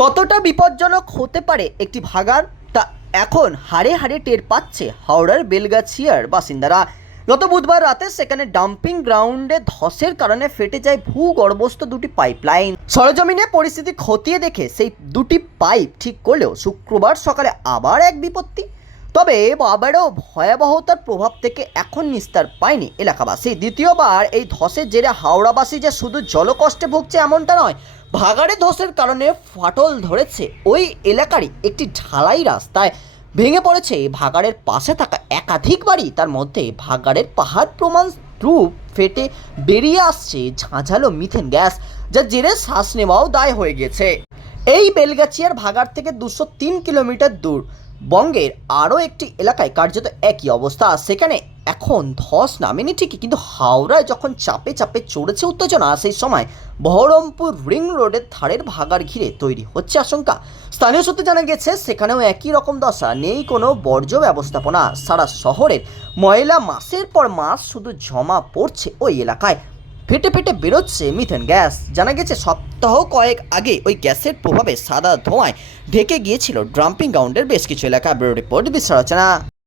কতটা বিপজ্জনক হতে পারে একটি ভাগার তা এখন হাড়ে হাড়ে টের পাচ্ছে হাওড়ার বেলগাছিয়ার বাসিন্দারা। গত বুধবার রাতে সেখানে ডাম্পিং গ্রাউন্ডে ধসের কারণে ফেটে যায় ভূগর্ভস্থ দুটি পাইপলাইন। সরজমিনে পরিস্থিতি খতিয়ে দেখে সেই দুটি পাইপ ঠিক করলেও শুক্রবার সকালে আবার এক বিপত্তি। তবে আবারও ভয়াবহতার প্রভাব থেকে এখন নিস্তার পায়নি এলাকাবাসী। দ্বিতীয়বার এই ধসের জেরে হাওড়াবাসী যে শুধু জলকষ্টে ভুগছে এমনটা নয়, ভাগাড়ে ধসের কারণে ফাটল ধরেছে ওই এলাকারই একটি ঢালাই রাস্তায়। ভেঙে পড়েছে ভাগাড়ের পাশে থাকা একাধিক বাড়ি, তার মধ্যে ভাগাড়ের পাহাড় প্রমাণ রূপ ফেটে বেরিয়ে আসছে ঝাঁঝালো মিথেন গ্যাস, যা জেরে শ্বাস নেওয়াও দায় হয়ে গেছে। এই বেলগাছিয়ার ভাগাড় থেকে দুশো তিন কিলোমিটার দূর। বঙ্গের আরও একটি এলাকায় কার্যত একই অবস্থা। সেখানে এখন ধস নামেনি ঠিকই, কিন্তু হাওড়ায় যখন চাপে চাপে চড়েছে উত্তেজনা, সেই সময় বহরমপুর রিং রোডের ধারের ভাগার ঘিরে তৈরি হচ্ছে আশঙ্কা। স্থানীয় সূত্রে জানা গেছে, সেখানেও একই রকম দশা, নেই কোনো বর্জ্য ব্যবস্থাপনা। সারা শহরের ময়লা মাসের পর মাস শুধু জমা পড়ছে ওই এলাকায়। ফেটে ফেটে বেরোচ্ছে মিথেন গ্যাস। জানা গেছে, সপ্তাহ কয়েক আগে ওই গ্যাসের প্রভাবে সাদা ধোঁয়ায় ঢেকে গিয়েছিল ড্রাম্পিং গ্রাউন্ডের বেশ কিছু এলাকা। Bureau report বিশ্লেষণা